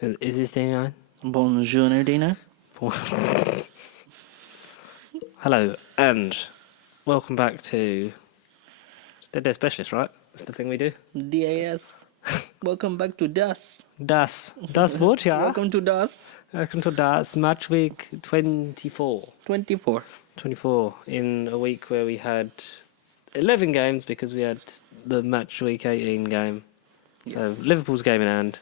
Is this thing on? Bonjour, Dino. Hello, and welcome back to Dead Day Specialist, right? That's the thing we do. DAS. Welcome back to DAS. Das Wort, ja. Welcome to DAS. Welcome to Das Matchweek 24. 24. In a week where we had 11 games because we had the Matchweek 18 game. Yes. So Liverpool's game in hand.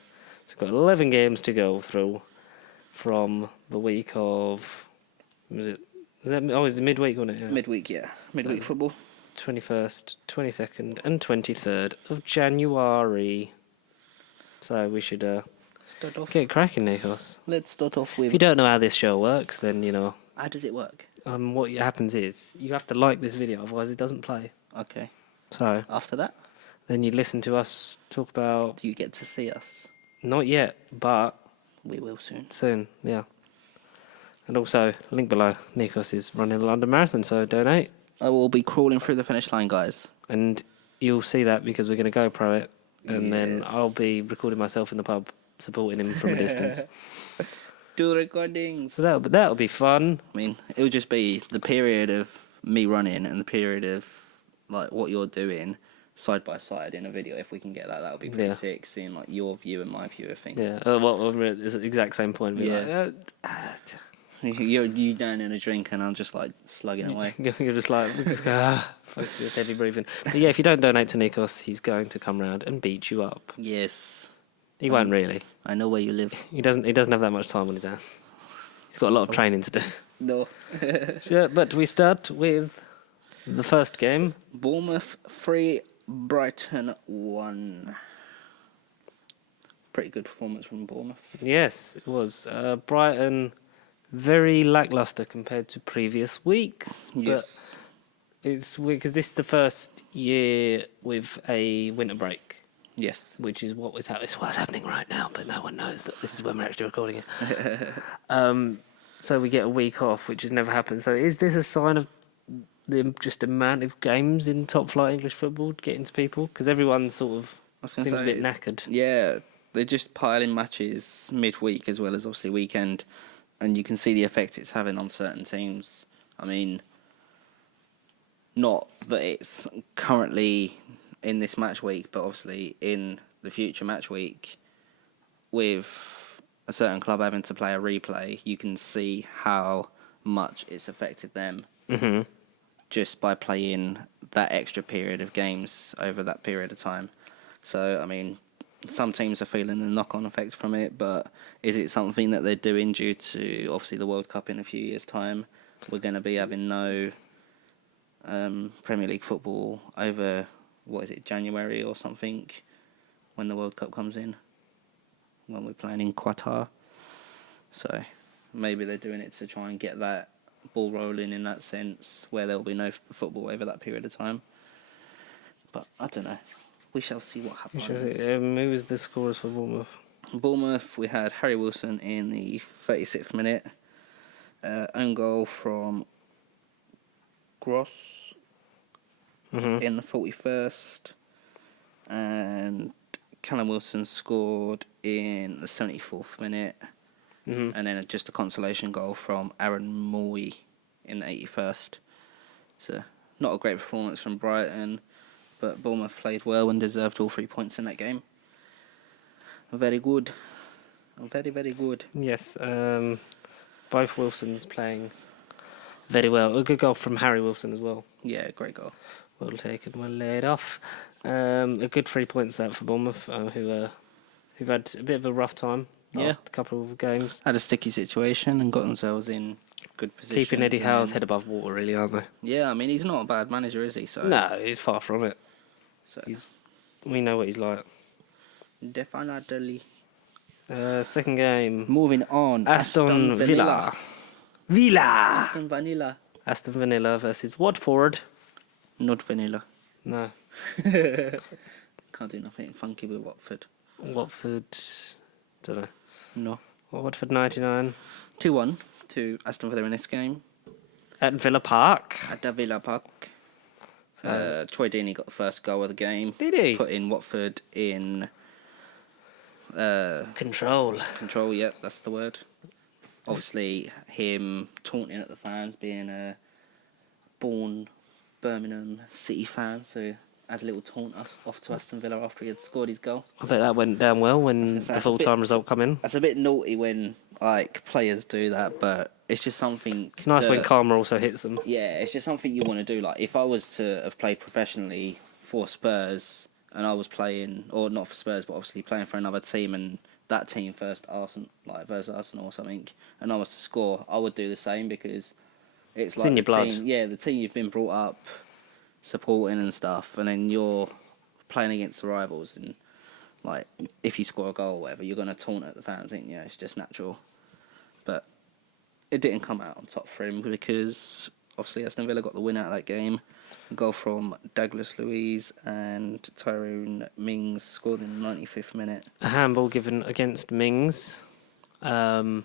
So we've got 11 games to go through from the week of... it was midweek, wasn't it? Yeah. Midweek, yeah. Midweek football. 21st, 22nd and 23rd of January. So we should Start off. get cracking, Nikos. Let's start off with... If you don't know how this show works, then, you know, How does it work? what happens is you have to like this video, otherwise it doesn't play. Okay. So After that, then you listen to us talk about... do you get to see us? Not yet, but We will soon. soon, yeah. And also, link below, Nikos is running the London Marathon, so donate. I will be crawling through the finish line, guys. And you'll see that because we're going to GoPro it, and then Yes. I'll be recording myself in the pub, supporting him from a distance. Do the recordings. So that'll be fun. I mean, it would just be the period of me running and the period of like what you're doing side by side in a video. If we can get that, that would be pretty Yeah. sick. Seeing like your view and my view of things. Yeah. It's the exact same point. Be Yeah. Like, You down in a drink and I'm just like slugging away. you're just like, fuck this heavy breathing. But yeah, if you don't donate to Nikos, he's going to come round and beat you up. Yes, He won't really. I know where you live. He doesn't have that much time on his hands. He's got a lot of training to do. No. Yeah, but we start with the first game. Bournemouth 3, Brighton 1. Pretty good performance from Bournemouth. Yes, it was. Brighton, very lackluster compared to previous weeks. Yes. But it's weird because this is the first year with a winter break, Yes. which is what's happening right now, but no one knows that this is when we're actually recording it. So we get a week off, which has never happened. So is this a sign of the just amount of games in top flight English football getting to people? Because everyone sort of I was gonna seems a say, bit knackered. Yeah, they're just piling matches midweek as well as obviously weekend, and you can see the effect it's having on certain teams. I mean, not that it's currently in this match week, but obviously in the future match week, with a certain club having to play a replay, you can see how much it's affected them Mm-hmm. just by playing that extra period of games over that period of time. So, I mean, some teams are feeling the knock-on effects from it, but is it something that they're doing due to, obviously, the World Cup in a few years' time? We're going to be having no Premier League football over, January or something, when the World Cup comes in, when we're playing in Qatar. So, maybe they're doing it to try and get that ball rolling in that sense, where there will be no football over that period of time. But I don't know. We shall see what happens. Who was the scorers for Bournemouth? Bournemouth, we had Harry Wilson in the 36th minute. Own goal from Gross in the 41st. And Callum Wilson scored in the 74th minute. Mm-hmm. And then just a consolation goal from Aaron Moy in the 81st. So, not a great performance from Brighton, but Bournemouth played well and deserved all 3 points in that game. Very good. Very, very good. Yes, both Wilsons playing very well. A good goal from Harry Wilson as well. Yeah, great goal. Well taken, well laid off. A good 3 points there for Bournemouth, who've had a bit of a rough time last couple of games. Had a sticky situation and got themselves in good position. Keeping Eddie Howe's head above water, really, aren't they? Yeah, I mean, he's not a bad manager, is he? So No, he's far from it. So We know what he's like. definitely. Second game. Moving on. Aston Villa. Aston Vanilla. Aston Villa versus Watford. Not vanilla. No. Can't do nothing funky with Watford. Watford. Don't know. No. Watford 99. 2-1 to Aston Villa in this game. At Villa Park. At the Villa Park. Troy Deeney got the first goal of the game. Did he? Putting Watford in Control. Control, yep, that's the word. Obviously, him taunting at the fans, being a born Birmingham City fan, so had a little taunt off to Aston Villa after he had scored his goal. I bet that went down well when Say, the that's full-time result come in. That's a bit naughty when like players do that, but it's just something. It's nice when karma also hits them. Yeah, it's just something you want to do. Like if I was to have played professionally for Spurs and I was playing, or not for Spurs, but obviously playing for another team, and that team first Arsenal, like versus Arsenal or something, and I was to score, I would do the same because it's like in your blood. The team you've been brought up supporting and stuff, and then you're playing against the rivals, and like if you score a goal or whatever, you're gonna taunt at the fans, ain't you? It's just natural. But it didn't come out on top for him because obviously Aston Villa got the win out of that game. A goal from Douglas Luiz and Tyrone Mings scored in the 95th minute. A handball given against Mings. In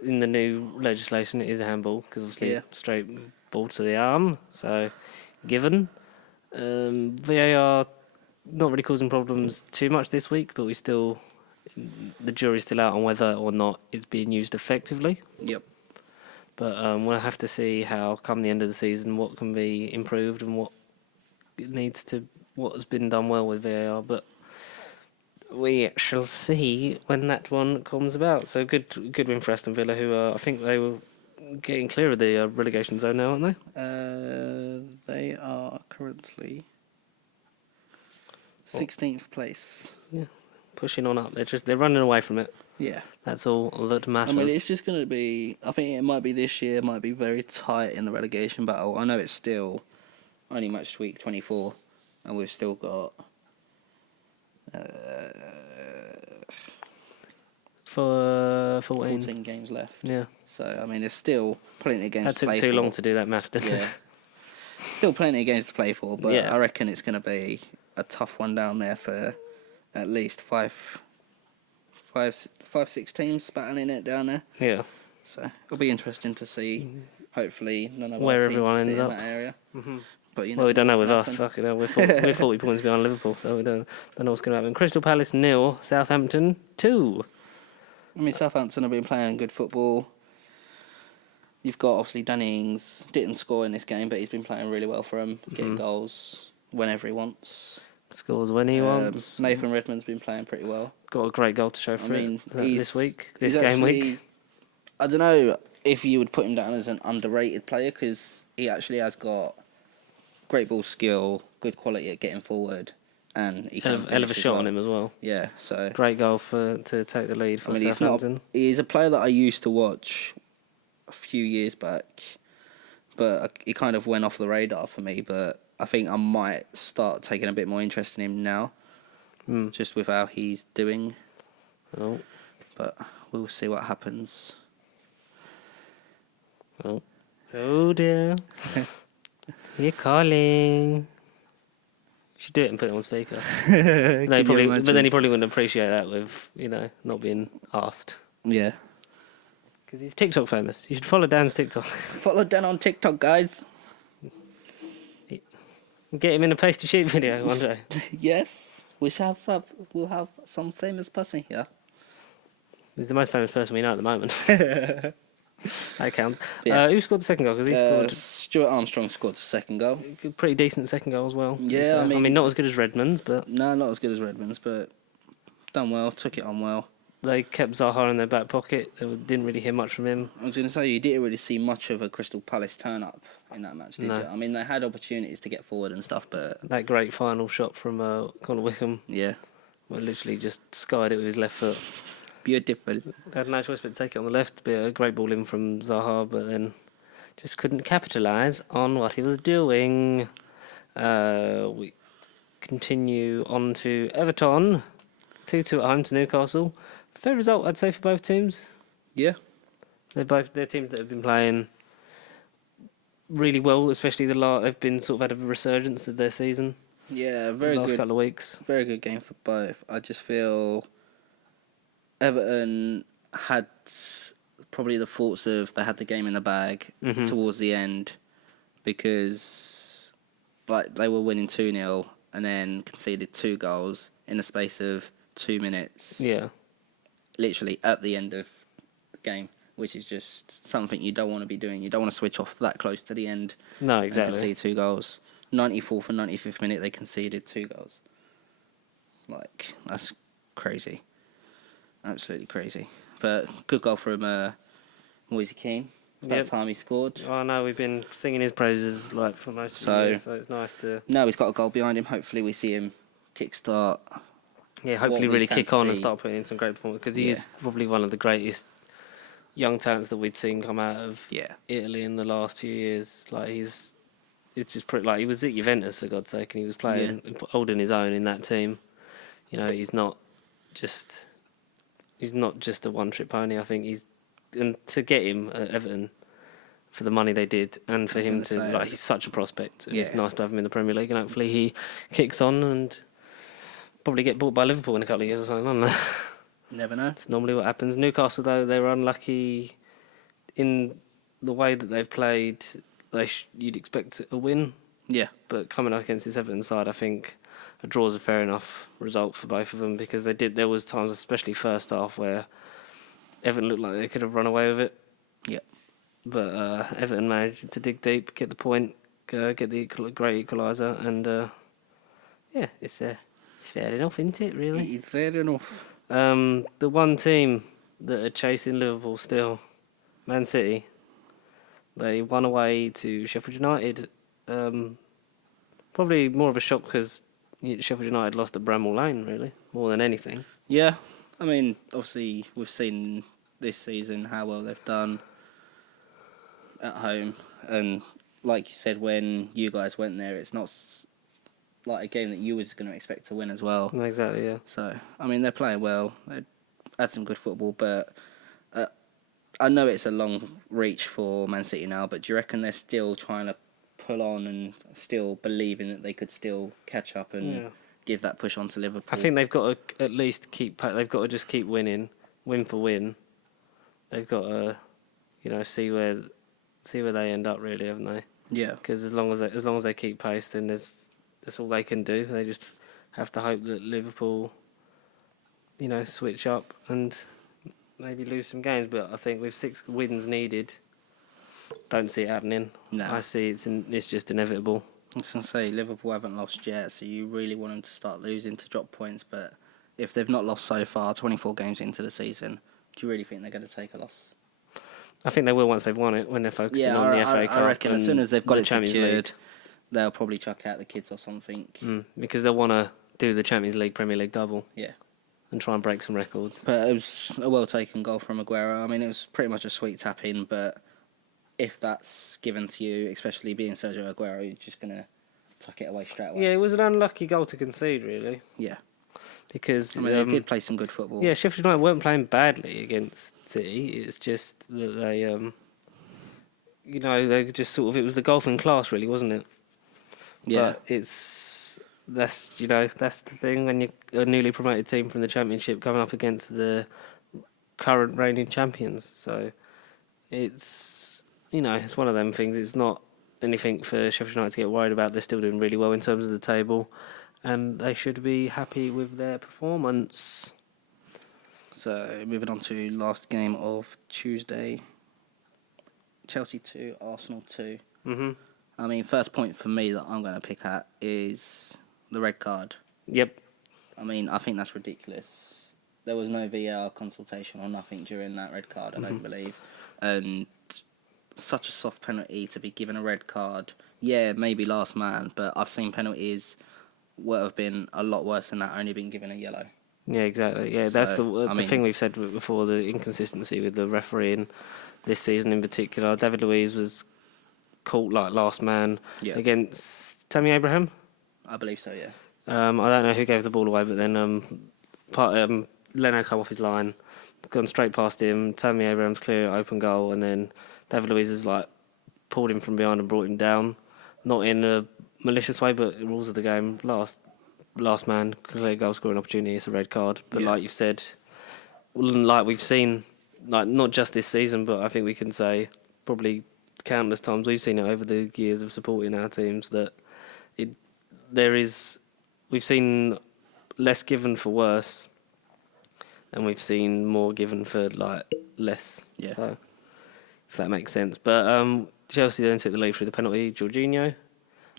the new legislation, it is a handball because obviously straight ball to the arm. So, given. VAR not really causing problems too much this week, but the jury's still out on whether or not it's being used effectively. Yep. But we'll have to see how, come the end of the season, what can be improved and what has been done well with VAR. But we shall see when that one comes about. So good win for Aston Villa, who I think they were getting clear of the relegation zone now, aren't they? They are currently 16th place. Yeah, pushing on up. They're running away from it. Yeah. That's all that matters. I mean, it's just going to be... I think it might be this year, might be very tight in the relegation battle. I know it's still only Matchweek 24, and we've still got... for 14 games left. Yeah. So, I mean, there's still plenty of games to play for. That took too long to do that math, didn't it? Still plenty of games to play for, but Yeah. I reckon it's going to be a tough one down there for at least five, 6 teams battling it down there. Yeah. So it'll be interesting to see. Hopefully, none of Where our teams everyone sit ends in up. that area. Mm-hmm. But Well, we don't know with us. Fucking hell, we're 40 points behind Liverpool, so we don't know what's going to happen. Crystal Palace 0, Southampton 2. I mean, Southampton have been playing good football. You've got obviously Danny Ings didn't score in this game, but he's been playing really well for them, getting goals whenever he wants. Scores when he wants. Nathan Redmond's been playing pretty well. Got a great goal to show for this game week. I don't know if you would put him down as an underrated player because he actually has got great ball skill, good quality at getting forward, and he can hell of a shot on him as well. Yeah, so great goal to take the lead for Southampton. He's a player that I used to watch a few years back, but he kind of went off the radar for me. But I think I might start taking a bit more interest in him now, just with how he's doing. Oh, but we'll see what happens. Oh dear. You're calling. You should do it and put it on speaker. No, but then he probably wouldn't appreciate that with, not being asked. Yeah. Because he's TikTok famous. You should follow Dan's TikTok. Follow Dan on TikTok, guys. Get him in a pasty sheep video one day. Yes. We'll have some famous person here. He's the most famous person we know at the moment. That counts. Yeah. Who scored the second goal? Because he scored. Stuart Armstrong scored the second goal. Pretty decent second goal as well. Yeah, I mean, not as good as Redmond's, but no, not as good as Redmond's, but done well. Took it on well. They kept Zaha in their back pocket. They didn't really hear much from him. I was going to say you didn't really see much of a Crystal Palace turn up in that match, did you? I mean, they had opportunities to get forward and stuff, but that great final shot from Conor Wickham. Yeah, well, literally just skied it with his left foot. Beautiful. They had no choice but to take it on the left. Be a great ball in from Zaha, but then just couldn't capitalise on what he was doing. We continue on to Everton, 2-2 at home to Newcastle. Fair result, I'd say, for both teams. Yeah, they're teams that have been playing really well, especially they've been sort of had a resurgence of their season. Yeah, very good. Last couple of weeks. Very good game for both. I just feel Everton had probably the thoughts of they had the game in the bag towards the end because they were winning 2-0 and then conceded 2 goals in the space of 2 minutes, Yeah. literally at the end of the game, which is just something you don't want to be doing. You don't want to switch off that close to the end. No, And exactly. concede 2 goals. 94th and 95th minute, they conceded 2 goals. Like, that's crazy. Absolutely crazy. But good goal from Moise Keane. That time he scored. I know we've been singing his praises like for most of the year, so it's nice to. Now he's got a goal behind him. Hopefully, we see him kickstart. Yeah, hopefully what we really can kick on and see. start putting in some great performance because he is probably one of the greatest young talents that we'd seen come out of Italy in the last few years. Like it's just pretty, like he was at Juventus for God's sake, and he was playing holding his own in that team. You know, he's not just a one-trick pony. I think and to get him at Everton for the money they did, and for him to like, he's such a prospect. And it's nice to have him in the Premier League, and hopefully he kicks on and probably get bought by Liverpool in a couple of years or something. I don't know. Never know. It's normally what happens. Newcastle, though, they were unlucky in the way that they've played. You'd expect a win. Yeah. But coming up against this Everton side, I think a draw is a fair enough result for both of them because there was times, especially first half, where Everton looked like they could have run away with it. Yeah. But Everton managed to dig deep, get the point, get the great equaliser, and it's fair enough, isn't it, really? It's fair enough. The one team that are chasing Liverpool still, Man City, they won away to Sheffield United. Probably more of a shock because Sheffield United lost at Bramall Lane, really, more than anything. Yeah. I mean, obviously, we've seen this season how well they've done at home. And like you said, when you guys went there, it's not like a game that you was going to expect to win as well. Exactly, yeah. So, I mean, they're playing well. They had some good football, but I know it's a long reach for Man City now, but do you reckon they're still trying to pull on and still believing that they could still catch up and give that push on to Liverpool? I think they've got to at least they've got to just keep winning, win for win. They've got to, see where they end up, really, haven't they? Yeah. Because as long as they keep pace, then that's all they can do. They just have to hope that Liverpool, switch up and maybe lose some games. But I think with 6 wins needed, don't see it happening. No. I see it's just inevitable. I was going to say, Liverpool haven't lost yet, so you really want them to start losing to drop points. But if they've not lost so far, 24 games into the season, do you really think they're going to take a loss? I think they will once they've won it, when they're focusing on the FA Cup. I reckon as soon as they've got the it Champions secured, League. They'll probably chuck out the kids or something. Because they'll want to do the Champions League, Premier League double. Yeah. And try and break some records. But it was a well-taken goal from Aguero. I mean, it was pretty much a sweet tap-in, but if that's given to you, especially being Sergio Aguero, you're just going to tuck it away straight away. Yeah, it was an unlucky goal to concede, really. Yeah. Because I mean, they did play some good football. Yeah, Sheffield United weren't playing badly against City. It's just that they, they just sort of, it was the golfing class, really, wasn't it? Yeah. But that's the thing when you're a newly promoted team from the Championship coming up against the current reigning champions. So it's one of them things. It's not anything for Sheffield United to get worried about. They're still doing really well in terms of the table, and they should be happy with their performance. So moving on to last game of Tuesday, Chelsea 2, Arsenal 2. Mm-hmm. I mean, first point for me that I'm going to pick at is the red card. Yep. I mean, I think that's ridiculous. There was no VAR consultation or nothing during that red card, I don't believe. And such a soft penalty to be given a red card. Yeah, maybe last man, but I've seen penalties would have been a lot worse than that, only been given a yellow. Yeah, exactly. Yeah, that's the thing we've said before, the inconsistency with the refereeing this season in particular. David Luiz was caught like last man against Tammy Abraham. I believe so, yeah. I don't know who gave the ball away, but then Leno come off his line, gone straight past him. Tammy Abraham's clear open goal, and then David Luiz has pulled him from behind and brought him down. Not in a malicious way, but rules of the game. Last man, clear goal scoring opportunity. It's a red card. But like you've said, like we've seen, not just this season, but I think we can say probably countless times we've seen it over the years of supporting our teams that we've seen less given for worse and we've seen more given for like less. Yeah. So if that makes sense. But Chelsea then took the lead through the penalty. Jorginho.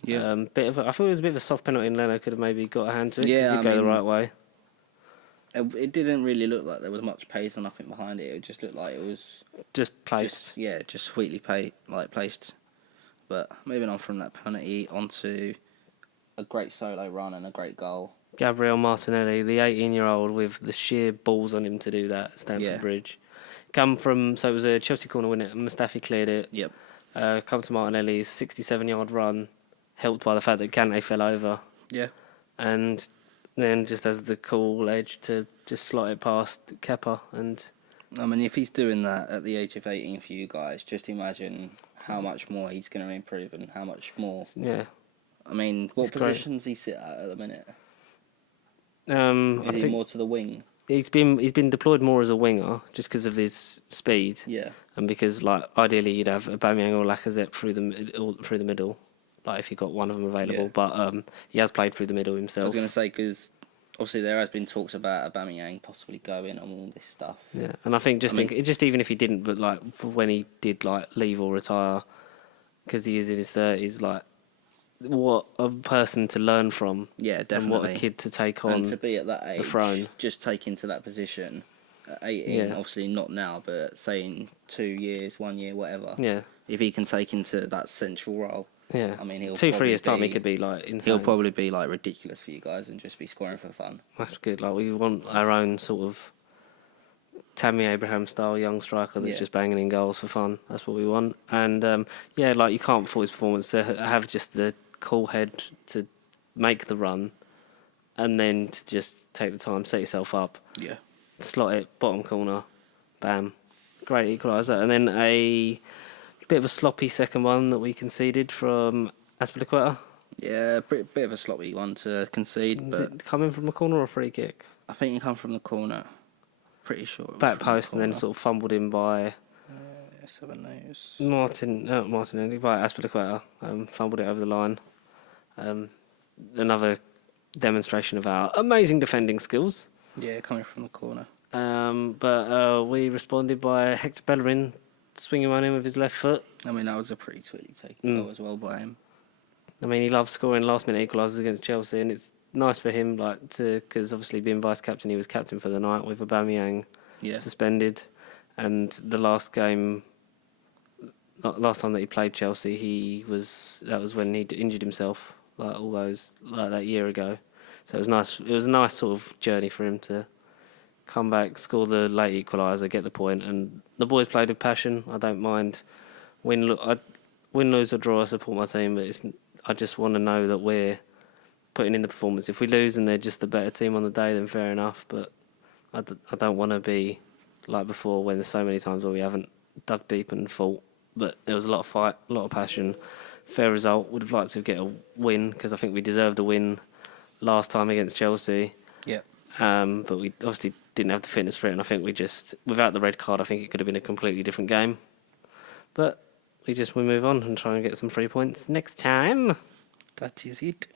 Yeah. I thought it was a bit of a soft penalty, and Leno could have maybe got a hand to it. Yeah, It did go the right way. It didn't really look like there was much pace or nothing behind it. It just looked like it was Just placed. just sweetly placed. But moving on from that penalty onto a great solo run and a great goal. Gabriel Martinelli, the 18-year-old with the sheer balls on him to do that at Stamford Bridge. Come from, so it was a Chelsea corner, wasn't it? Mustafi cleared it. Yep. Come to Martinelli's 67-yard run, helped by the fact that Kante fell over. Yeah. And then just has the cool edge to just slot it past Kepa. And I mean, if he's doing that at the age of 18 for you guys, just imagine how much more he's going to improve and how much more. yeah. I mean, what It's great. position does he sit at the minute? I Is he think more to the wing? he's been deployed more as a winger just because of his speed. Yeah. And because, like, ideally you'd have Aubameyang or Lacazette through the middle, like if you got one of them available. Yeah. But he has played through the middle I himself. was going to say, because obviously there has been talks about Aubameyang possibly going on all this stuff. Yeah, and I think just even if he didn't, but like for when he did like leave or retire, because he is in his 30s, like what a person to learn from. Yeah, And definitely. what a kid to take on. And to be at that age, throne. just taking to that position at 18, Yeah. obviously not now, but say in 2 years, 1 year, whatever. Yeah, If he can take into that central role, yeah. I mean, he'll 2-3 probably years time, he be- could be like insane. he'll probably be like ridiculous for you guys and just be scoring for fun. That's good. Like we want our own sort of Tammy Abraham style young striker that's Yeah. just banging in goals for fun. That's what we want. And yeah, like you can't fault his performance to have just the cool head to make the run, and then to just take the time, set yourself up, Yeah. slot it, bottom corner, bam, great equaliser. And then a bit of a sloppy second one that we conceded from Azpilicueta. Yeah, bit of a sloppy one to concede, Was but it coming from a corner or a free kick? I think he come from the corner. Pretty sure. It was Back from the post and then corner. sort of fumbled in by Yeah, 7 knows. Martinelli, by Azpilicueta. Fumbled it over the line. Another demonstration of our amazing defending skills. Yeah, coming from the corner. But we responded by Hector Bellerin swinging one in with his left foot. I mean, that was a pretty sweetly taken goal as well by him. I mean, he loves scoring last-minute equalisers against Chelsea, and it's nice for him, like, because obviously being vice-captain, he was captain for the night with Aubameyang suspended, and the last time that he played Chelsea, that was when he injured himself, like that year ago. So it was nice. It was a nice sort of journey for him to come back, score the late equaliser, get the point, and the boys played with passion. I don't mind win, lose or draw. I support my team, but I just want to know that we're putting in the performance. If we lose and they're just the better team on the day, then fair enough. But I don't want to be like before, when there's so many times where we haven't dug deep and fought. But there was a lot of fight, a lot of passion. Fair result. Would have liked to get a win, because I think we deserved a win last time against Chelsea. Yeah. But we obviously didn't have the fitness for it, and I think we just, without the red card, I think it could have been a completely different game. But we move on and try and get some 3 points next time. That is it.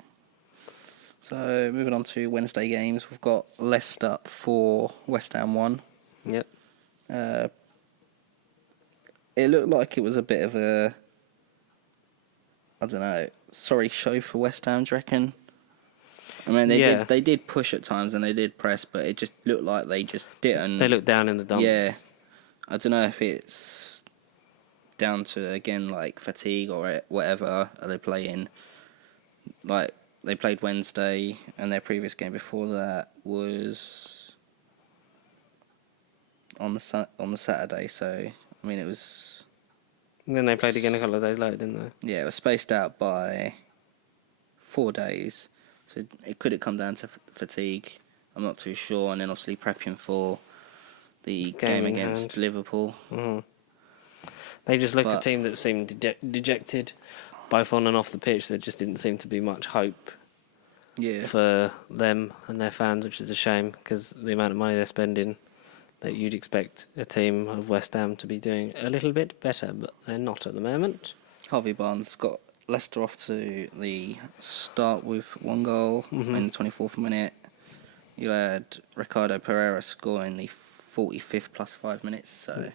So, moving on to Wednesday games, we've got Leicester 4, West Ham 1. Yep. It looked like it was a bit of a, I don't know, sorry show for West Ham, do you reckon? I mean, they did push at times and they did press, but it just looked like they just didn't. They looked down in the dumps. Yeah. I don't know if it's down to, again, like fatigue or whatever are they playing. Like, they played Wednesday, and their previous game before that was on the Saturday. So, I mean, it was. And then they played again a couple of days later, didn't they? Yeah, it was spaced out by 4 days. So it could have come down to fatigue. I'm not too sure. And then obviously prepping for the game in against hand. Liverpool. Mm-hmm. They just look a team that seemed dejected, both on and off the pitch. There just didn't seem to be much hope for them and their fans, which is a shame, because the amount of money they're spending, that you'd expect a team of West Ham to be doing a little bit better, but they're not at the moment. Harvey Barnes got Leicester off to the start with 1 goal in the 24th minute. you had Ricardo Pereira score in the 45th plus 5 minutes, so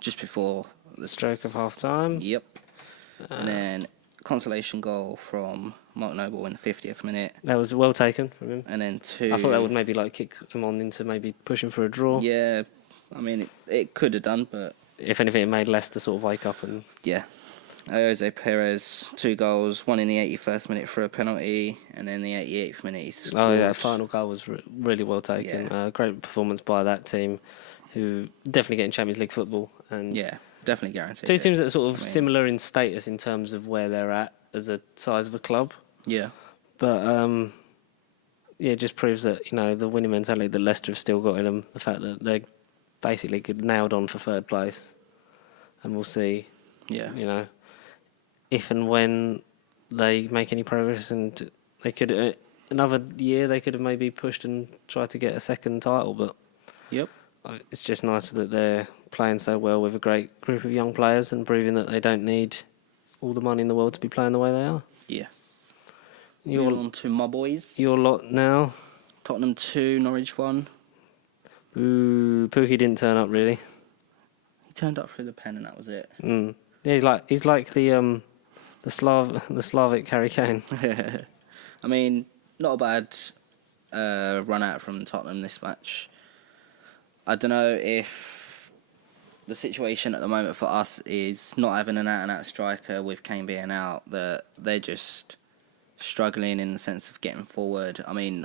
just before the Stroke of half time. Yep. And then consolation goal from Mark Noble in the 50th minute. That was well taken from him. And then two. I thought that would maybe like kick him on into maybe pushing for a draw. Yeah, I mean, it could have done, but. If anything, it made Leicester sort of wake up and. Yeah. Jose Perez, 2 goals, one in the 81st minute for a penalty, and then the 88th minute he scored. Oh, yeah, the final goal was really well taken. Yeah. Great performance by that team, who definitely getting Champions League football. And yeah, definitely guaranteed. Two teams that are sort of similar in status in terms of where they're at as a size of a club. Yeah. But, yeah, it just proves that, the winning mentality that Leicester have still got in them, the fact that they're basically nailed on for third place. And we'll see, if and when they make any progress, and they could another year they could have maybe pushed and tried to get a second title, but Yep. it's just nice that they're playing so well with a great group of young players and proving that they don't need all the money in the world to be playing the way they are. Yes. Moving on to my boys. Your lot now. Tottenham 2, Norwich 1. Ooh, Pookie didn't turn up really. He turned up through the pen and that was it. Yeah, he's like the Slavic Harry Kane. I mean, not a bad run out from Tottenham this match. I don't know if the situation at the moment for us is not having an out-and-out striker with Kane being out, that they're just struggling in the sense of getting forward. I mean,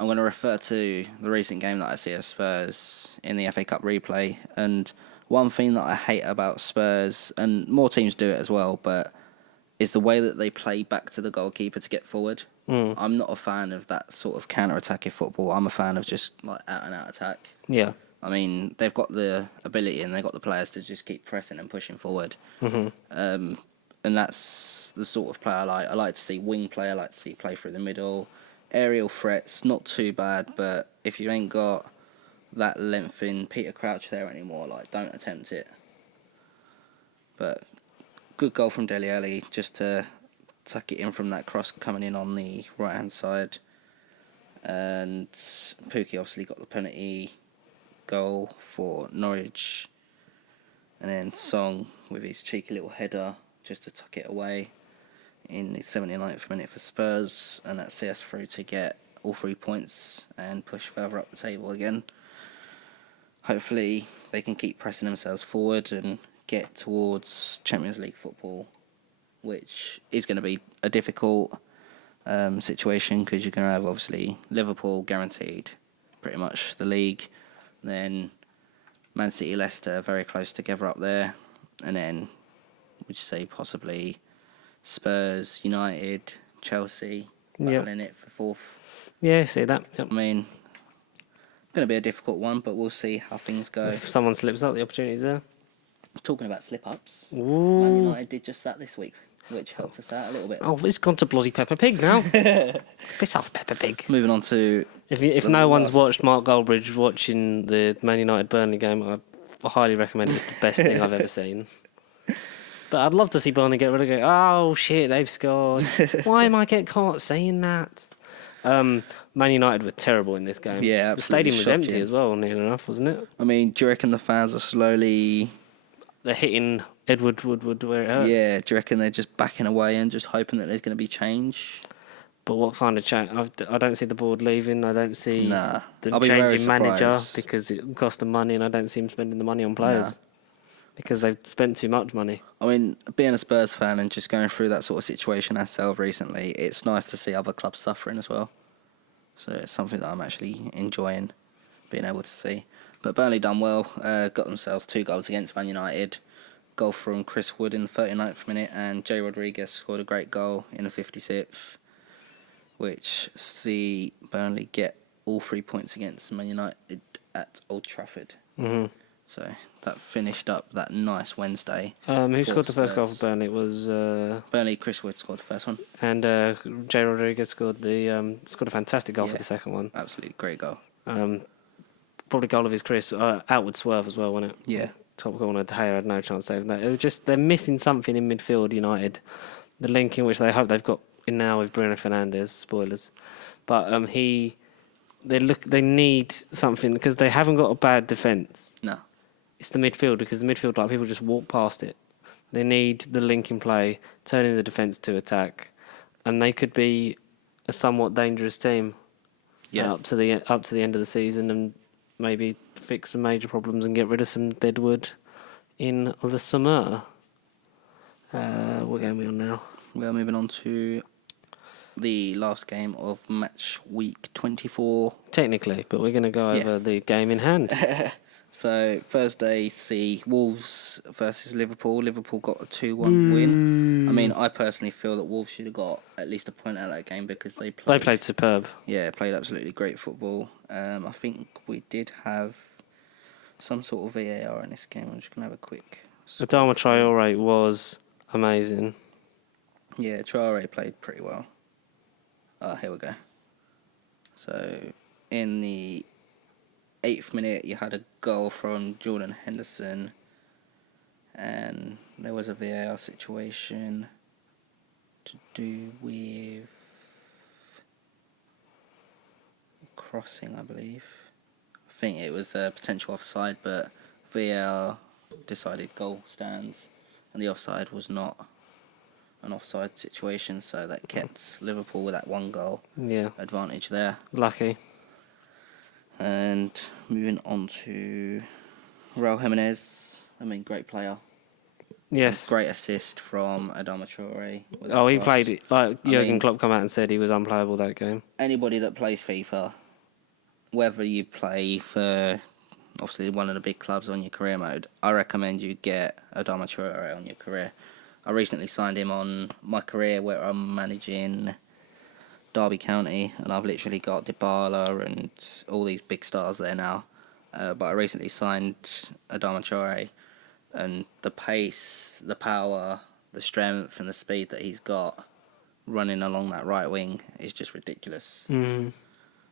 I'm going to refer to the recent game that I see of Spurs in the FA Cup replay, and one thing that I hate about Spurs, and more teams do it as well, but is the way that they play back to the goalkeeper to get forward. I'm not a fan of that sort of counter-attacking football. I'm a fan of just like out-and-out attack. Yeah. I mean, they've got the ability and they've got the players to just keep pressing and pushing forward. And that's the sort of player I like. I like to see wing play. I like to see play through the middle. Aerial threats, not too bad, but if you ain't got that length in Peter Crouch there anymore, like, don't attempt it. But good goal from Dele Alli just to tuck it in from that cross coming in on the right-hand side. And Pookie obviously got the penalty goal for Norwich. And then Song with his cheeky little header just to tuck it away in the 79th minute for Spurs. And that sees us through to get all 3 points and push further up the table again. Hopefully they can keep pressing themselves forward and get towards Champions League football, which is going to be a difficult situation because you're going to have obviously Liverpool guaranteed pretty much the league, then Man City, Leicester very close together up there, and then would you say possibly Spurs, United, Chelsea battling it for fourth. Yeah, see that. Yep. I mean, going to be a difficult one, but we'll see how things go. If someone slips up, the opportunity's there. Talking about slip-ups, Ooh. Man United did just that this week, which helped us out a little bit. Oh, it's gone to bloody Peppa Pig now. Piss off, Peppa Pig. Moving on to... If no one's watched Mark Goldbridge watching the Man United Burnley game, I highly recommend it. It's the best thing I've ever seen. But I'd love to see Burnley get relegated. Oh, shit, they've scored. Why am I getting caught saying that? Man United were terrible in this game. Yeah, the stadium was shocking. empty as well, near enough, wasn't it? I mean, do you reckon the fans are slowly... They're hitting Edward Woodward where it hurts. Yeah, do you reckon they're just backing away and just hoping that there's going to be change? But what kind of change? I don't see the board leaving. I don't see Nah, the I'll be very changing manager surprised. because it cost them money, and I don't see them spending the money on players Nah. because they've spent too much money. I mean, being a Spurs fan and just going through that sort of situation ourselves recently, it's nice to see other clubs suffering as well. So it's something that I'm actually enjoying being able to see. But Burnley done well, got themselves 2 goals against Man United. Goal from Chris Wood in the 39th minute, and Jay Rodriguez scored a great goal in the 56th, which see Burnley get all 3 points against Man United at Old Trafford. Mm-hmm. So that finished up that nice Wednesday. Who for scored the first goal Spurs. for Burnley? It was Burnley. Chris Wood scored the first one. and Jay Rodriguez scored a fantastic goal for Yeah. the second one. Absolutely great goal. Probably goal of his career. Outward swerve as well, wasn't it? Yeah. Top corner. De Gea had no chance saving that. It was just they're missing something in midfield. United, the link in which they hope they've got in now with Bruno Fernandes. Spoilers, but he They need something because they haven't got a bad defence. No. It's the midfield because the midfield, like, people just walk past it. They need the link in play, turning the defence to attack, and they could be a somewhat dangerous team. Yeah. Up to the end of the season, and maybe fix some major problems and get rid of some deadwood in the summer. What game are we on now? We are moving on to the last game of match week 24. Technically, but we're going to go over the game in hand. So Thursday, see Wolves versus Liverpool. Liverpool got a 2-1 win. I mean, I personally feel that Wolves should have got at least a point out of that game because they played superb. Yeah, played absolutely great football. I think we did have some sort of VAR in this game. I'm just going to have a quick... Adama Traore was amazing. Yeah, Traore played pretty well. Here we go. So, in the 8th minute, you had a goal from Jordan Henderson, and there was a VAR situation to do with crossing, I believe. I think it was a potential offside, but VAR decided goal stands, and the offside was not an offside situation, so that kept Liverpool with that one goal advantage there. Lucky. And moving on to Raul Jimenez. I mean, great player. Yes. Great assist from Adama Traore. He played, like Jurgen Klopp come out and said he was unplayable that game. Anybody that plays FIFA, whether you play for obviously one of the big clubs on your career mode, I recommend you get Adama Traore on your career. I recently signed him on my career where I'm managing Derby County, and I've literally got Dybala and all these big stars there now. But I recently signed Adama Traore, and the pace, the power, the strength and the speed that he's got running along that right wing is just ridiculous.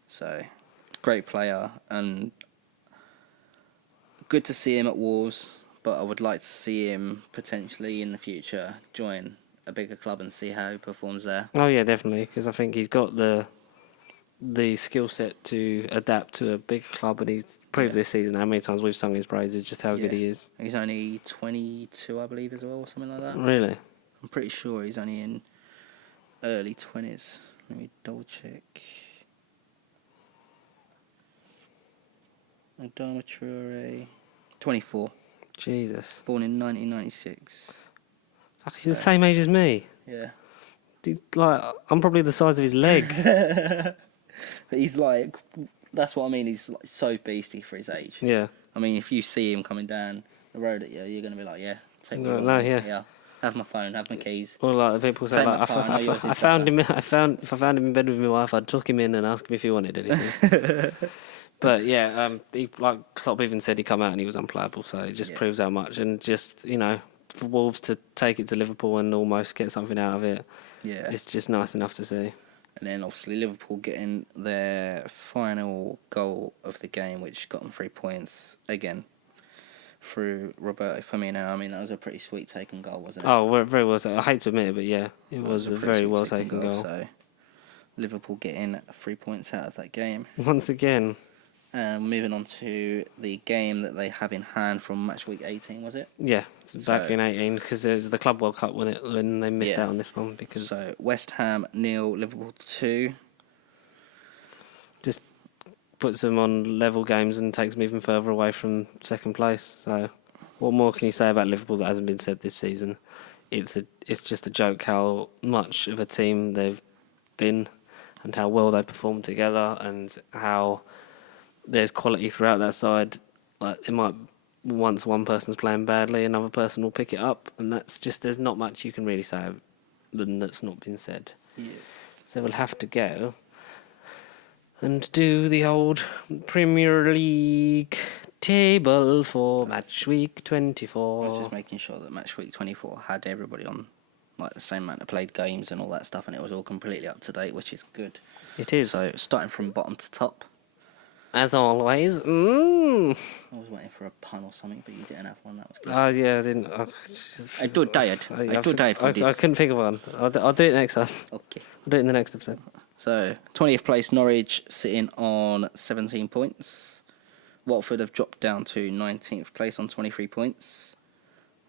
So, great player, and good to see him at Wolves, but I would like to see him potentially in the future join a bigger club and see how he performs there. Oh yeah, definitely, because I think he's got the skill set to adapt to a bigger club, and he's proved this season how many times we've sung his praises, just how good he is. He's only 22, I believe, as well, or something like that. Really? I'm pretty sure he's only in early 20s. Let me double check. Adama Traore, 24. Jesus. Born in 1996. He's the same age as me. Yeah. Dude, like, I'm probably the size of his leg. But he's like, that's what I mean, he's like so beastie for his age. Yeah. I mean, if you see him coming down the road at you, you're going to be like, yeah, take me. Yeah. Have my phone, have my keys. Or like the people say, Take like, my car, I know yours is if I found him in bed with my wife, I'd tuck him in and ask him if he wanted anything. But yeah, like Klopp even said, he come out and he was unplayable, so it just proves how much. And just, you know, for Wolves to take it to Liverpool and almost get something out of it, it's just nice enough to see. And then obviously Liverpool getting their final goal of the game, which got them 3 points again through Roberto Firmino. I mean, that was a pretty sweet taken goal, wasn't it? Oh, very well taken. I hate to admit it, but yeah, it was a very well taken goal. So Liverpool getting 3 points out of that game. Once again. Moving on to the game that they have in hand from match week 18, was it? Yeah, back in 18, because it was the Club World Cup, wasn't it? When they missed out on this one. So West Ham 0, Liverpool 2. Just puts them on level games and takes them even further away from second place. So what more can you say about Liverpool that hasn't been said this season? It's just a joke how much of a team they've been and how well they performed together and how there's quality throughout that side. Like, it might, once one person's playing badly, another person will pick it up, and that's just, there's not much you can really say that's not been said. Yes. So we'll have to go and do the old Premier League table for match week 24. I was just making sure that match week 24 had everybody on like the same amount of played games and all that stuff, and it was all completely up to date, which is good. It is. So starting from bottom to top. As always. I was waiting for a pun or something, but you didn't have one. That was good. Oh, yeah, I didn't. I too tired. I too tired for this. I couldn't think of one. I'll do it next time. Okay. I'll do it in the next episode. So, 20th place, Norwich sitting on 17 points. Watford have dropped down to 19th place on 23 points.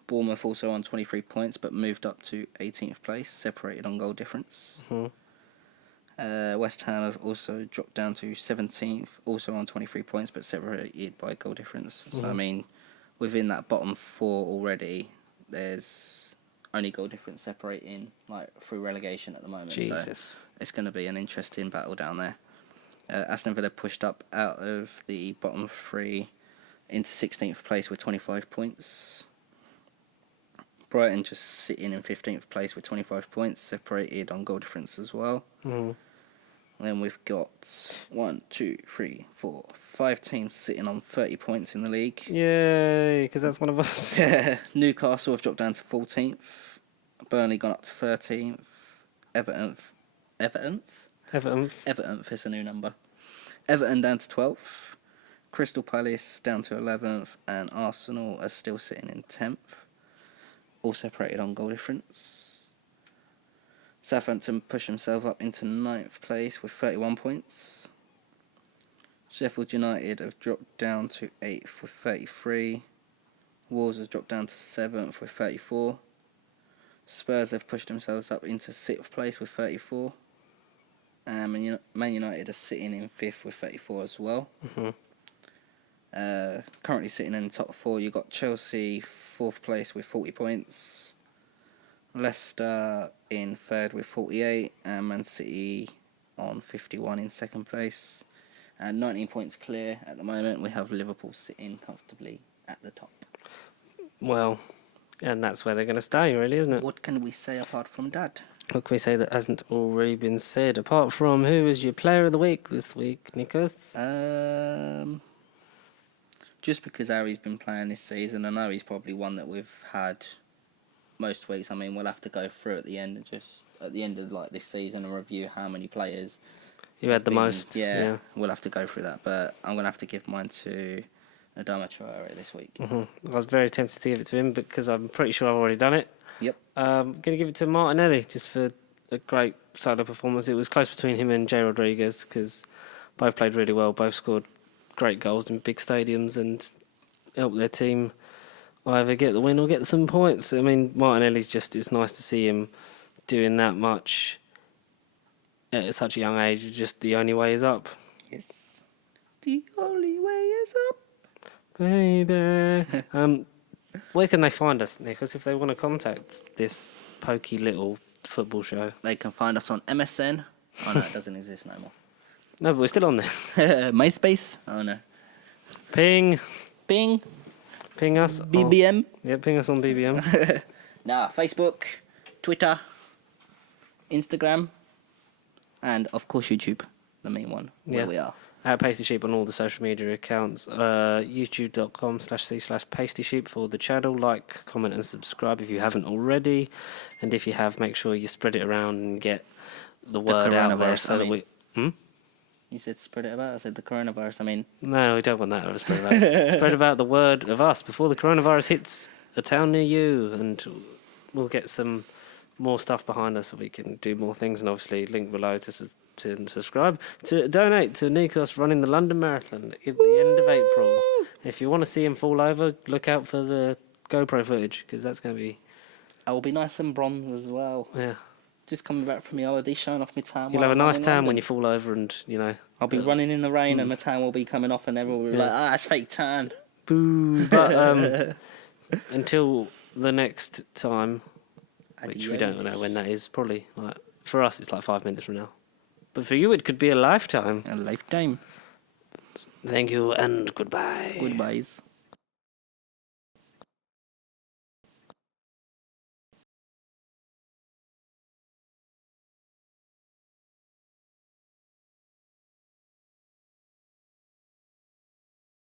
Bournemouth also on 23 points, but moved up to 18th place, separated on goal difference. West Ham have also dropped down to 17th, also on 23 points, but separated by goal difference. So, I mean, within that bottom four already, there's only goal difference separating like through relegation at the moment. Jesus. So it's going to be an interesting battle down there. Aston Villa pushed up out of the bottom three into 16th place with 25 points. Brighton just sitting in 15th place with 25 points, separated on goal difference as well. Then we've got 5 teams sitting on 30 points in the league. Yay, because that's one of us. Newcastle have dropped down to 14th. Burnley gone up to 13th. Everton is a new number. Everton down to 12th. Crystal Palace down to 11th. And Arsenal are still sitting in 10th. All separated on goal difference. Southampton push themselves up into 9th place with 31 points. Sheffield United have dropped down to 8th with 33. Wolves has dropped down to 7th with 34. Spurs have pushed themselves up into 6th place with 34. And Man United are sitting in 5th with 34 as well. Currently sitting in the top 4, you've got Chelsea 4th place with 40 points. Leicester in 3rd with 48, and Man City on 51 in 2nd place. And 19 points clear at the moment. We have Liverpool sitting comfortably at the top. Well, and that's where they're going to stay, really, isn't it? What can we say apart from that? What can we say that hasn't already been said? Apart from who is your player of the week this week, Nicholas? Just because Harry's been playing this season, I know he's probably one that we've had most weeks. I mean, we'll have to go through at the end of like this season and review how many players You had the most. Yeah, we'll have to go through that, but I'm gonna have to give mine to Adama Traore this week. I was very tempted to give it to him because I'm pretty sure I've already done it. Yep. Going to give it to Martinelli just for a great solo performance. It was close between him and Jay Rodriguez because both played really well, both scored great goals in big stadiums and helped their team either get the win or get some points. I mean, Martinelli's it's nice to see him doing that much at such a young age. Just the only way is up. Yes. The only way is up. Baby. Where can they find us, Nicholas, if they want to contact this pokey little football show? They can find us on MSN. Oh no, it doesn't exist no more. No, but we're still on there. MySpace. Oh no. Ping us. BBM. Yeah, ping us on BBM. Nah, Facebook, Twitter, Instagram, and of course YouTube, the main one where we are. At Pasty Sheep on all the social media accounts. YouTube.com/c/Pasty Sheep for the channel. Like, comment, and subscribe if you haven't already. And if you have, make sure you spread it around and get the word out there so that we. You said spread it about. I said the coronavirus. I mean, no, we don't want that to spread about. Spread about the word of us before the coronavirus hits a town near you, and we'll get some more stuff behind us so we can do more things. And obviously, link below to subscribe to donate to Nikos running the London Marathon at the end of April. If you want to see him fall over, look out for the GoPro footage because that's going to be. I will be nice and bronze as well. Yeah. Just coming back from my holiday, showing off my tan. You'll have a nice tan when you fall over, and I'll be running in the rain, and my tan will be coming off, and everyone will be like, it's fake tan. Boo! But until the next time, which we don't know when that is, probably for us it's like 5 minutes from now, but for you it could be a lifetime. A lifetime. Thank you and goodbye. Goodbyes.